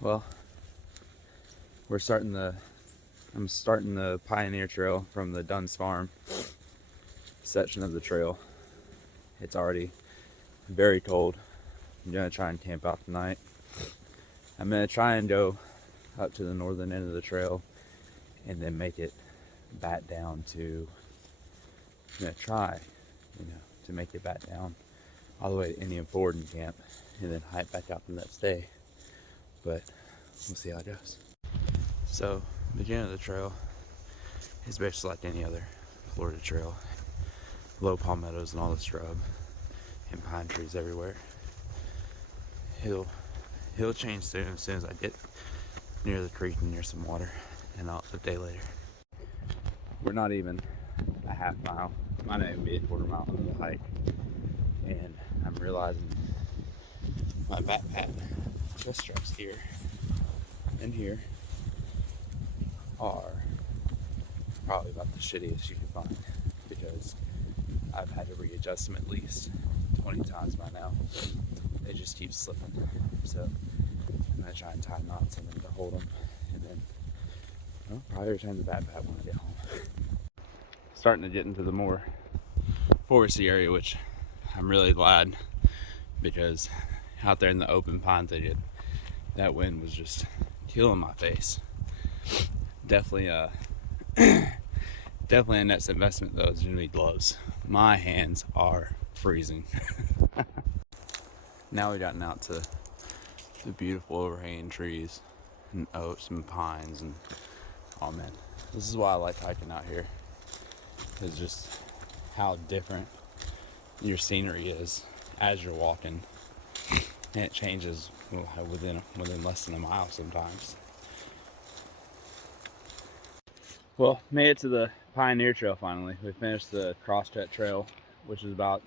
Well, I'm starting the Pioneer Trail from the Dunn's farm section of the trail. It's already very cold. I'm gonna try and camp out tonight. I'm gonna try and go up to the northern end of the trail and then make it back down to, I'm gonna try, to make it back down all the way to Indian Ford and camp and then hike back out the next day. But we'll see how it goes. So, the beginning of the trail is basically like any other Florida trail. Low palmettos and all the scrub and pine trees everywhere. He'll change soon as I get near the creek and near some water, and I'll update later. We're not even a half mile, might not even be a quarter mile into the hike, and I'm realizing my backpack chest straps here and here are probably about the shittiest you can find, because I've had to readjust them at least 20 times by now. They just keep slipping. So I'm gonna try and tie knots in them to hold them, and then probably return the backpack when I get home. Starting to get into the more foresty area, which I'm really glad, because out there in the open pine thicket, that wind was just killing my face. Definitely a next investment though is gonna be gloves. My hands are freezing. Now we've gotten out to the beautiful overhanging trees and oaks and pines, and oh man, this is why I like hiking out here. Is just how different your scenery is as you're walking, and it changes within less than a mile sometimes. Well, made it to the Pioneer Trail finally. We finished the CrossCut Trail, which is about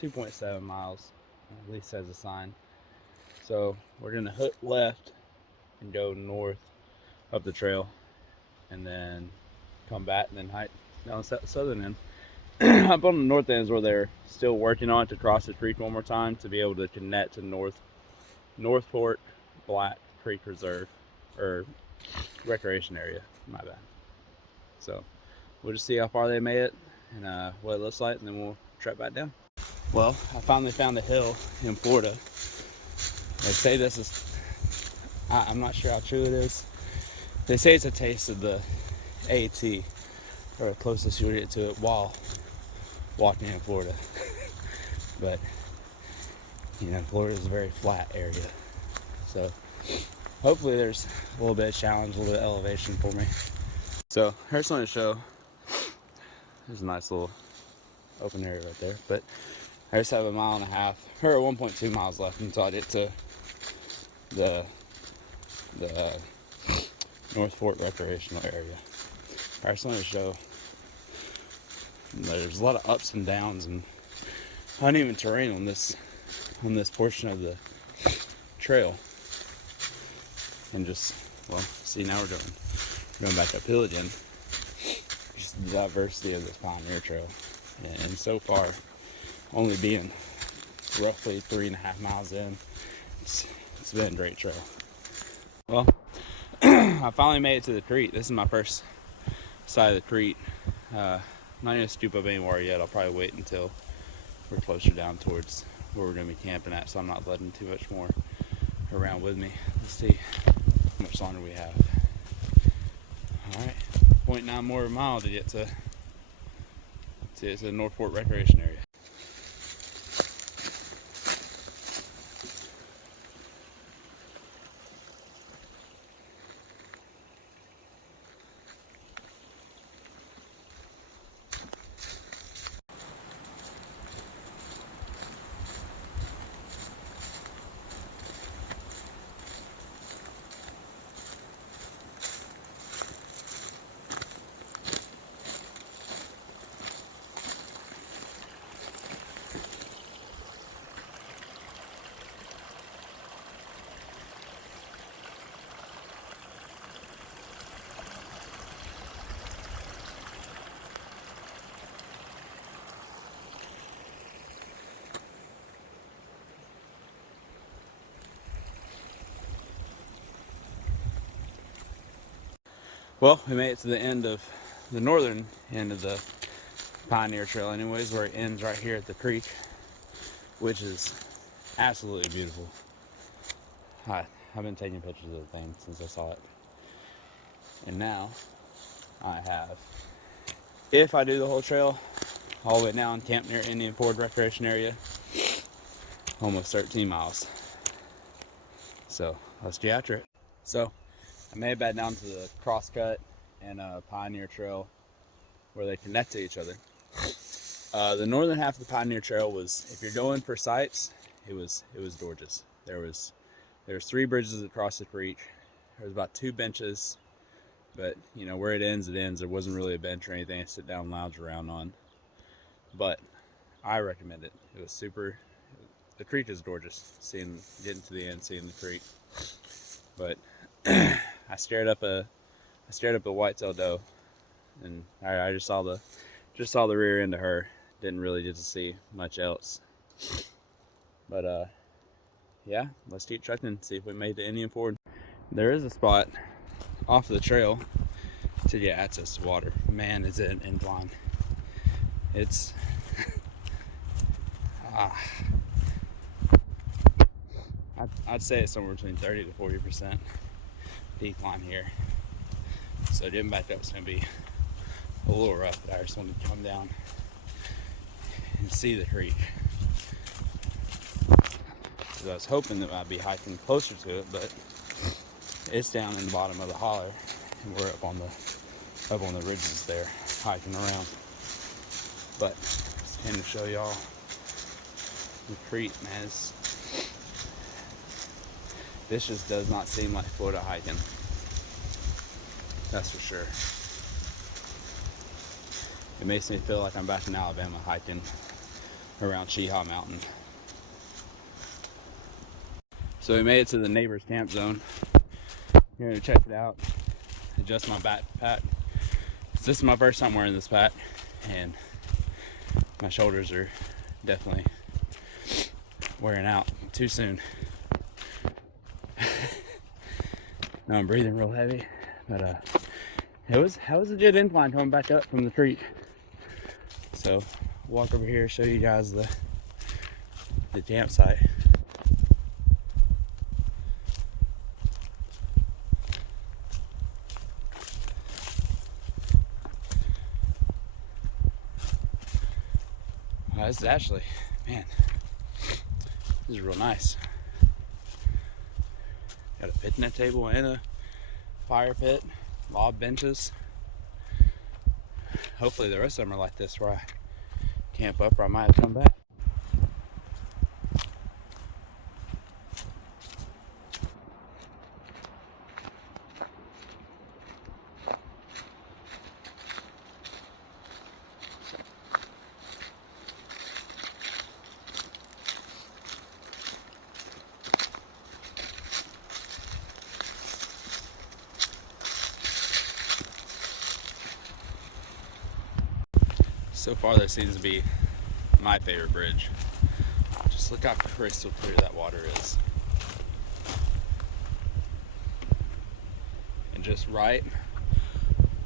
2.7 miles, at least says a sign. So we're gonna hook left and go north up the trail, and then come back and then hike down the southern end. Up on the north end is where they're still working on it to cross the creek one more time to be able to connect to North Fork Black Creek Reserve, or recreation area, my bad. So we'll just see how far they made it and what it looks like, and then we'll trek back down. Well, I finally found a hill in Florida. They say this is, I'm not sure how true it is. They say it's a taste of the AT, or the closest you'll get to it while walking in Florida. But Florida is a very flat area, so hopefully there's a little bit of challenge, a little bit of elevation for me. So I just wanted to show, there's a nice little open area right there, but I just have a mile and a half, or 1.2 miles left until I get to the North Fork recreational area. I just wanted to show there's a lot of ups and downs and uneven terrain on this portion of the trail, and just, well, see, now we're going back uphill again. Just the diversity of this Pioneer Trail, and so far, only being roughly 3.5 miles in, it's been a great trail. Well, I finally made it to the creek. This is my first side of the creek. Not gonna scoop up anywhere yet. I'll probably wait until we're closer down towards where we're gonna be camping at, so I'm not letting too much more around with me. Let's see how much longer we have. All right, 0.9 more of a mile to get to the North Fork recreation area. Well, we made it to the end of the northern end of the Pioneer Trail anyways, where it ends right here at the creek, which is absolutely beautiful. I've been taking pictures of the thing since I saw it. And now I have, if I do the whole trail all the way down, camp near Indian Ford Recreation Area, almost 13 miles. So let's get after it. So I made it back down to the CrossCut and Pioneer Trail where they connect to each other. The northern half of the Pioneer Trail was, if you're going for sights, it was gorgeous. There was 3 bridges across the creek. There was about 2 benches, but you know where it ends. There wasn't really a bench or anything to sit down and lounge around on. But I recommend it. It was super. The creek is gorgeous. Getting to the end, seeing the creek. But I stared up a whitetail doe, and I just saw the rear end of her. Didn't really get to see much else. But yeah, let's keep trucking and see if we made the Indian Ford. There is a spot off the trail to get access to water. Man, is it an incline. It's I'd say it's somewhere between 30 to 40% decline here. So getting back up is going to be a little rough, but I just wanted to come down and see the creek. Because I was hoping that I'd be hiking closer to it, but it's down in the bottom of the holler, and we're up on the ridges there, hiking around. But just came to show y'all the creek, man. This just does not seem like Florida hiking. That's for sure. It makes me feel like I'm back in Alabama hiking around Cheehaw Mountain. So we made it to the neighbor's camp zone. We're gonna check it out, adjust my backpack. This is my first time wearing this pack, and my shoulders are definitely wearing out too soon. Now I'm breathing real heavy, but it was a good incline coming back up from the creek. So walk over here, show you guys the campsite. This is actually, man, this is real nice. Got a picnic table and a fire pit, log benches. Hopefully the rest of them are like this, where I camp up, or I might come back. So far this seems to be my favorite bridge. Just look how crystal clear that water is. And just right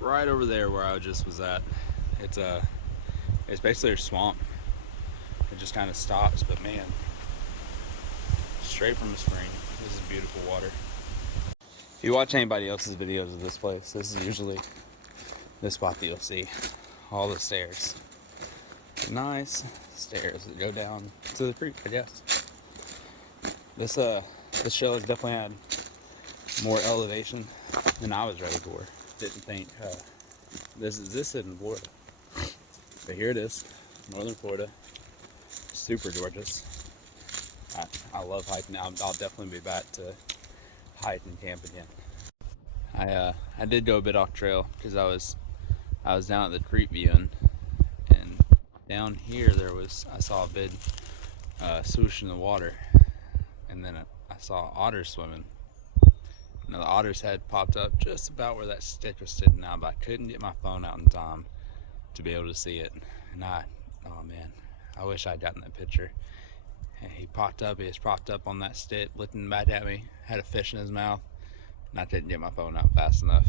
over there where I just was at, it's basically a swamp. It just kind of stops, but man, straight from the spring. This is beautiful water. If you watch anybody else's videos of this place, this is usually the spot that you'll see. All the stairs. Nice stairs that go down to the creek, I guess. This trail has definitely had more elevation than I was ready for. Didn't think this is in Florida. But here it is, northern Florida. Super gorgeous. I love hiking. I'll definitely be back to hike and camp again. I did go a bit off trail because I was down at the creek viewing, and down here I saw a big swoosh in the water, and then I saw otters swimming. Now the otter's head popped up just about where that stick was sitting now, but I couldn't get my phone out in time to be able to see it. And oh man, I wish I'd gotten that picture. And he just popped up on that stick, looking back at me, had a fish in his mouth, and I couldn't get my phone out fast enough.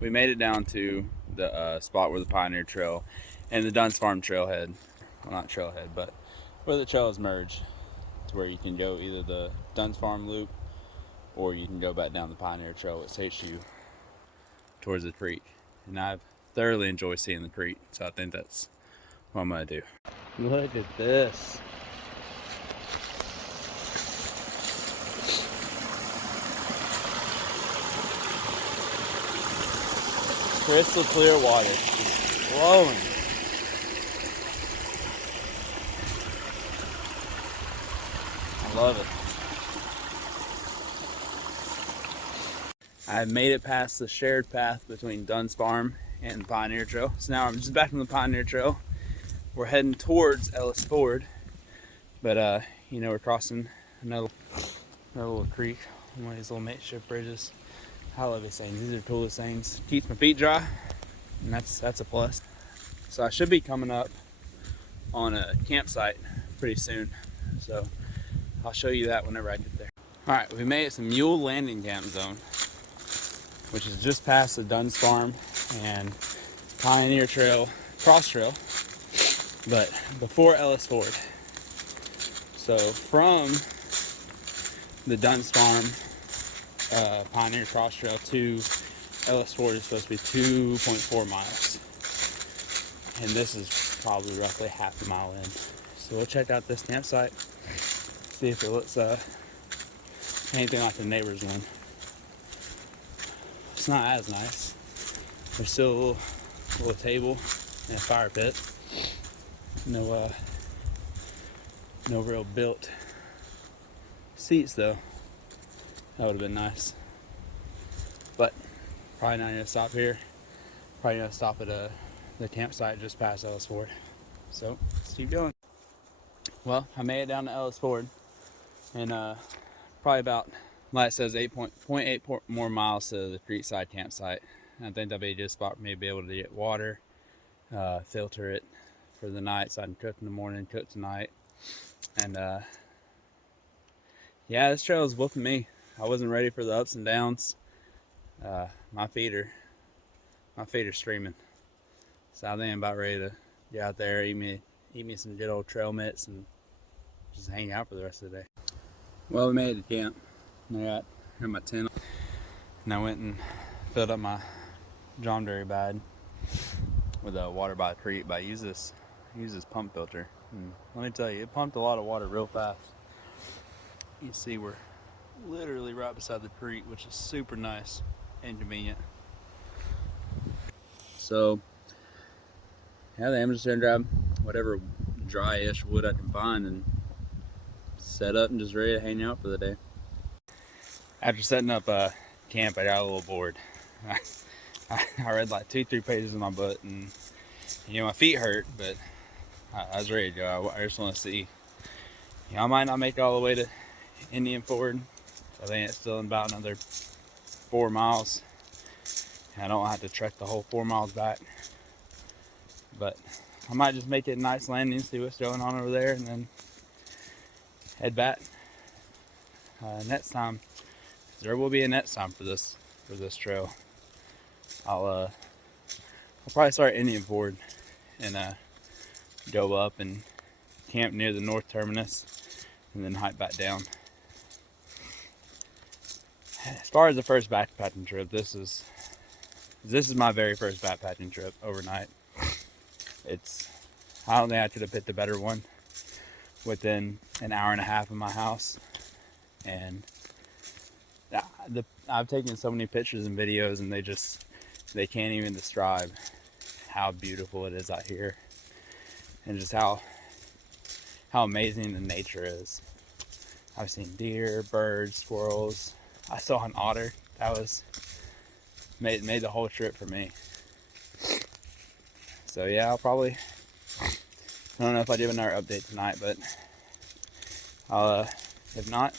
we made it down to the spot where the Pioneer Trail and the Dunn's Farm Trailhead, well, not Trailhead, but where the trails merge, to where you can go either the Dunn's Farm loop or you can go back down the Pioneer Trail, which takes you towards the creek. And I've thoroughly enjoyed seeing the creek, so I think that's what I'm gonna do. Look at this. Crystal clear water, just flowing. I love it. I made it past the shared path between Dunn's Farm and the Pioneer Trail. So now I'm just back on the Pioneer Trail. We're heading towards Ellis Ford, but you know, we're crossing another little creek on one of these little makeshift bridges. I love these things. These are toolless things. Keeps my feet dry, and that's a plus. So I should be coming up on a campsite pretty soon. So I'll show you that whenever I get there. All right, we made it to Mule Landing Camp Zone, which is just past the Dunn's Farm and Pioneer Trail, Cross Trail, but before Ellis Ford. So from the Dunn's Farm Pioneer Cross Trail to Ellis Ford is supposed to be 2.4 miles. And this is probably roughly half a mile in. So we'll check out this campsite, see if it looks anything like the neighbor's one. It's not as nice. There's still a little table and a fire pit. No real built seats though. That would have been nice. But probably not gonna stop here. Probably gonna stop at the campsite just past Ellis Ford. So let's keep going. Well, I made it down to Ellis Ford, and probably about, like it says, 8.8 more miles to the creekside campsite. I think that'll be a good spot for me to be able to get water, filter it for the night so I can cook in the morning, cook tonight. And yeah, this trail is whooping me. I wasn't ready for the ups and downs. My feet are streaming. So I think I'm about ready to get out there, eat me some good old trail mitts, and just hang out for the rest of the day. Well, we made it to camp. I got my tent, and I went and filled up my John Deere bag with water by the creek. But I use this pump filter, and let me tell you, it pumped a lot of water real fast. You see, we're literally right beside the creek, which is super nice and convenient. So yeah, I'm just gonna grab whatever dry-ish wood I can find and set up and just ready to hang out for the day. After setting up camp, I got a little bored. I read like 2-3 pages in my book, and you know, my feet hurt, but I was ready to go. I just want to see. You know, I might not make it all the way to Indian Ford. I think it's still about another 4 miles. I don't have to trek the whole 4 miles back, but I might just make it a nice landing, see what's going on over there, and then head back. Next time, there will be a next time for this trail. I'll probably start Indian Ford and go up and camp near the north terminus, and then hike back down. As far as the first backpacking trip, this is my very first backpacking trip overnight. I don't think I could have picked a better one within an hour and a half of my house. And I've taken so many pictures and videos, and they can't even describe how beautiful it is out here, and just how amazing the nature is. I've seen deer, birds, squirrels. I saw an otter. That was made the whole trip for me. So yeah, I don't know if I do another update tonight, but I'll if not,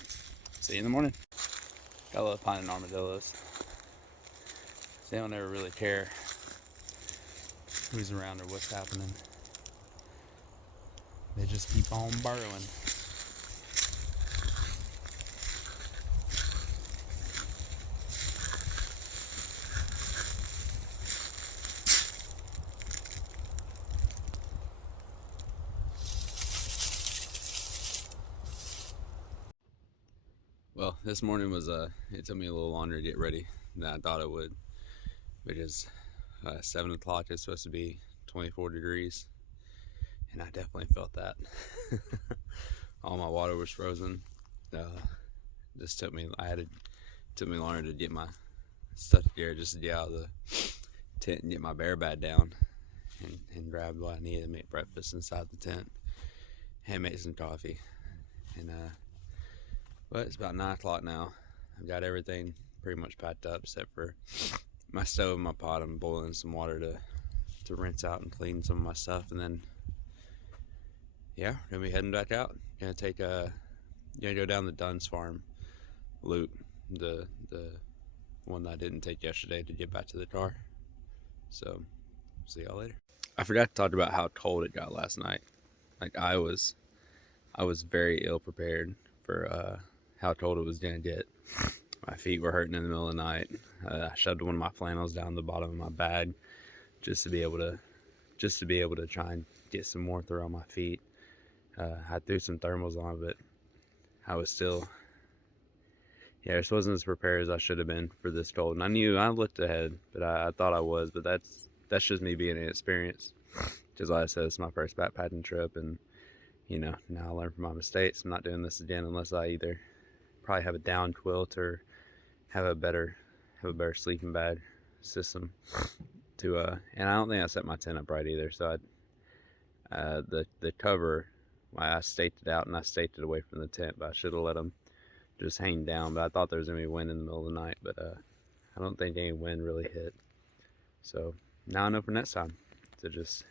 see you in the morning. I love finding armadillos. They don't ever really care who's around or what's happening. They just keep on burrowing. Well, this morning was it took me a little longer to get ready than I thought it would, because 7 o'clock is supposed to be 24 degrees, and I definitely felt that. All my water was frozen. Just took me longer to get my stuff together, just to get out of the tent and get my bear bag down and grab what I needed to make breakfast inside the tent and make some coffee. And but it's about 9 o'clock now. I've got everything pretty much packed up except for my stove and my pot. I'm boiling some water to rinse out and clean some of my stuff, and then yeah, we're gonna be heading back out. Gonna go down the Dunn's farm loop, the one that I didn't take yesterday, to get back to the car. So see y'all later. I forgot to talk about how cold it got last night. Like I was very ill prepared for how cold it was gonna get. My feet were hurting in the middle of the night. I shoved one of my flannels down the bottom of my bag just to be able to try and get some warmth around my feet. I threw some thermals on, but I was still, I just wasn't as prepared as I should have been for this cold. And I looked ahead, but I thought I was, but that's just me being inexperienced. Because like I said, it's my first backpacking trip, and now I learn from my mistakes. I'm not doing this again unless I either probably have a down quilt or have a better sleeping bag system to and I don't think I set my tent up right either. So the cover, I staked it out and I staked it away from the tent, but I should have let them just hang down. But I thought there was gonna be wind in the middle of the night, but I don't think any wind really hit. So now I know for next time to just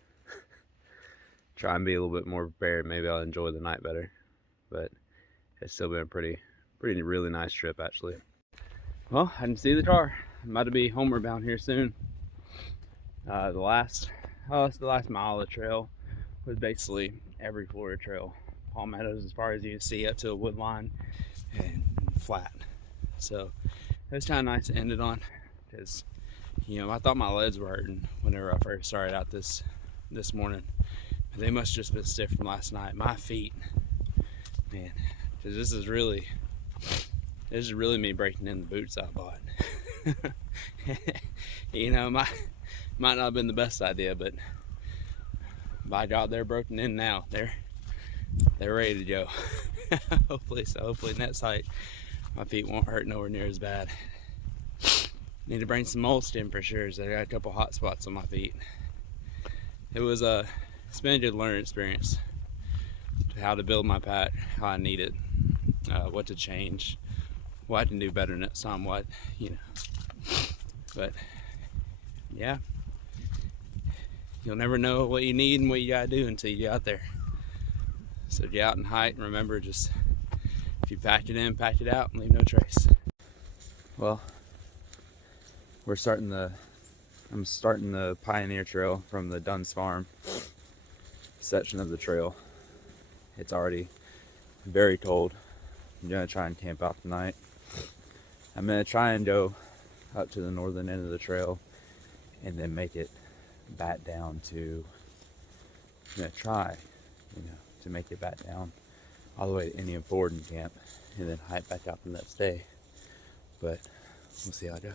try and be a little bit more prepared. Maybe I'll enjoy the night better. But it's still been a pretty really nice trip, actually. Well, I can see the car. I'm about to be homeward bound here soon. It's the last mile of the trail was basically every Florida trail. Palmettos as far as you can see up to a wood line and flat. So it was kind of nice to end it on, because I thought my legs were hurting whenever I first started out this morning. They must just been stiff from last night. My feet, man, because this is really me breaking in the boots I bought. Might not have been the best idea, but by God, they're broken in now. They're ready to go. Hopefully next hike my feet won't hurt nowhere near as bad. Need to bring some moleskin for sure, so I got a couple hot spots on my feet. It's been a good learning experience, how to build my pack, how I need it, what to change, what I can do better next time, but yeah, you'll never know what you need and what you gotta do until you get out there. So get out and hike, and remember, just if you packed it in, packed it out, and leave no trace. Well, I'm starting the Pioneer Trail from the Dunn's farm section of the trail. It's already very cold. I'm gonna try and camp out tonight. I'm gonna try and go up to the northern end of the trail and then make it back down to, to make it back down all the way to Indian Ford and camp, and then hike back out the next day. But we'll see how it goes.